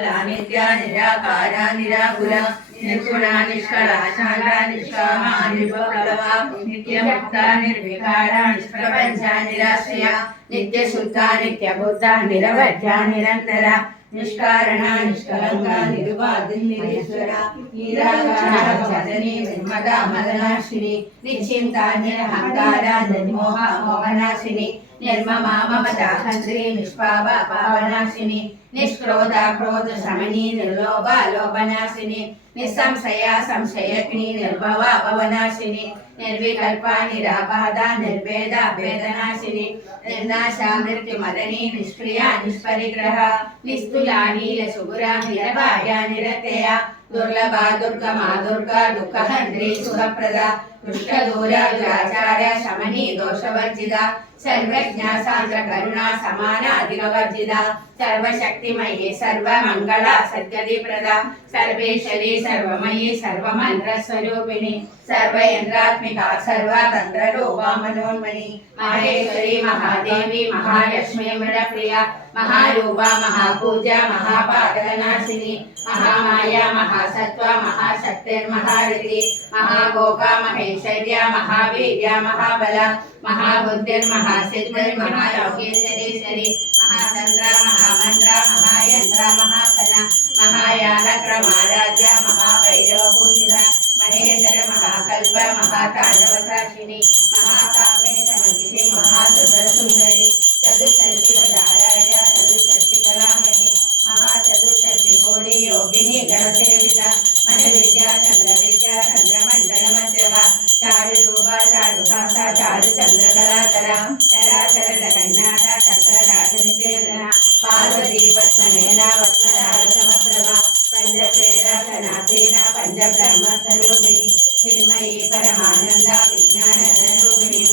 नित्या निराकारा निराकुला निर्गुणा निष्कला शांता निष्कामा निर्विप्लवा नित्यमुक्ता निर्विकारा निष्प्रपंचा निराश्रया नित्यशुद्धा नित्यबुद्धा निरवध्या निरंतरा निष्कारणा निष्कलंका निर्वादि निरीश्वरा निराकारा भजनी निर्मदा मदनाशिनी निश्चिंता निरहंकारा निर्मोहा मोहनाशिनी निर्ममा ममता हंत्री निष्पावा पावनाशिनी निष्क्रोधा क्रोध शमनी निर्लोभा लोभनाशिनी निसंशया संशयग्नि निर्भवा भवनाशिनी निर्विकल्पा निराबाधा निर्भेदा वेदनाशिनी निर्नाशा मृत्युमदनी निष्क्रिया निष्परिग्रह निस्तुला नीलशुभुरा निरवाया निरतया दुर्लभा दुर्गमा दुर्गा दुःखहन्त्री सुखप्रदा दुष्टदूरा दुराचार्य शमनी दोषवर्जिता सर्वज्ञा सान्द्र करुणा समाना अधिगवर्जिता सर्वशक्तिमयी सर्वमङ्गला सद्गतिप्रदा सर्वेश्वरी सर्वमयी सर्वमन्त्रस्वरूपिणी सर्वयन्त्रात्मिका सर्वतन्त्ररूपा मनोन्मणि माहेश्वरी महादेवी महालक्ष्मी मृडप्रिया महारूपा महापूजा महापादनाशिनी महामाया महासत्त्वा महाशक्तिर्महारिति महाभोगा महेश्वर्या महावीर्या महाबला महाबुद्धिर्महासिद्धिर्महायोगेश्वरेश्वरी महातंत्रा महामंत्रा महायंत्रा महाफला महायानक्रमाराध्या महाभैरवपूजिता महेश्वर महाकल्प महातांडवसाक्षिणी महाकामेशमहिषी महासुंदरी चतुष्षष्टिवधाराढ्या चतुष्षष्टिकलामयी महाचतुष्षष्टिकोटि योगिनी गणसेविता मनविद्या चंद्रविद्या चंद्रमण्डलमध्यः चारुरूपा चारुभाषा चारुचंद्रकलाधरा चराचर जगन्नाथा चक्रराजनिकेतना पार्वती पद्मनयना पद्मराजसमप्रभा पंचप्रेरसनासेना पंचब्रह्मस्वरूपिणी चिन्मयी परमानंदा विज्ञानरूपिणी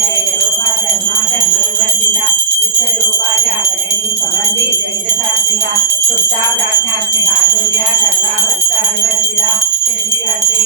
जयरूपा धर्मा धर्मविवर्जिता विश्वरूपा जागरणी स्वमन्दी जैतसात्विका सुप्ता प्राज्ञात्मिका सूर्या सर्वावस्था विवर्जिता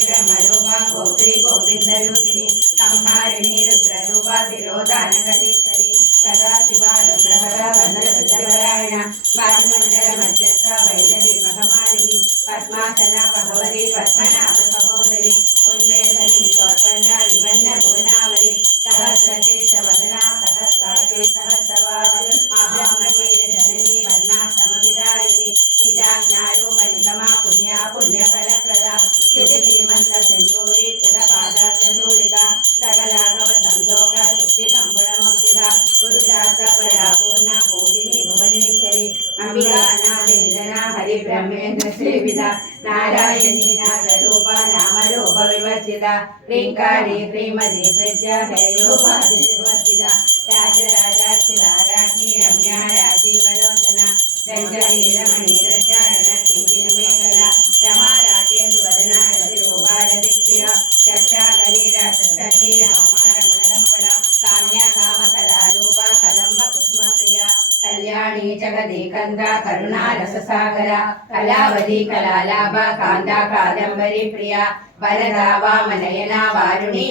ब्रह्मरूपा गोत्री गोविंदरूपिणी संहारिणी रुद्ररूपा तिरोधानगतीश्वरी सदाशिवा रुद्रहरा वन्दप्रचरायण वायुमण्डल मध्यस्थ वैष्णवी महमालिनी पद्मासना भगवती पद्मनाभ सहोदरी उन्मेषणी विश्वोत्पन्ना विभन्न भुवनावली सहस्रशीर्ष वदना सहस्राक्षी सहस्रवाद ब्रह्मवीर जननी वर्णा समविदारिणी निजाज्ञारूप निगमा पुण्या पुण्यफलप्रदा श्रीमंत सिंधूरी कृतपादार्धूलिका सकलागम संतोष शुक्ति संपुणमूर्तिका पुरुषार्थ परा पूर्णा भोगिनी भुवनेश्वरी अंबिका अनादि निधना हरि ब्रह्मेन्द्र श्रीविदा नारायणी नागरूपा नामरूप विवर्जिता क्लींकारी क्लीमदी प्रज्ञा हेयोपाधिवर्जिता राजराजाक्षिराराज्ञी रम्या राजीवलोचना रंजनी रमणी रचारण किंकिणमेखला रमा राकेन्दुवदना रतिरूपारतिप्रिया रक्षा गरीरा सखी रामारमणलम्बला काम्या कामकलारूपा कदम्ब कुसुमप्रिया कल्याणी जगदेकन्दा करुणा रससागरा कलावती कलालाभा कान्ता कादम्बरी प्रिया वरदा वामनयना वारुणी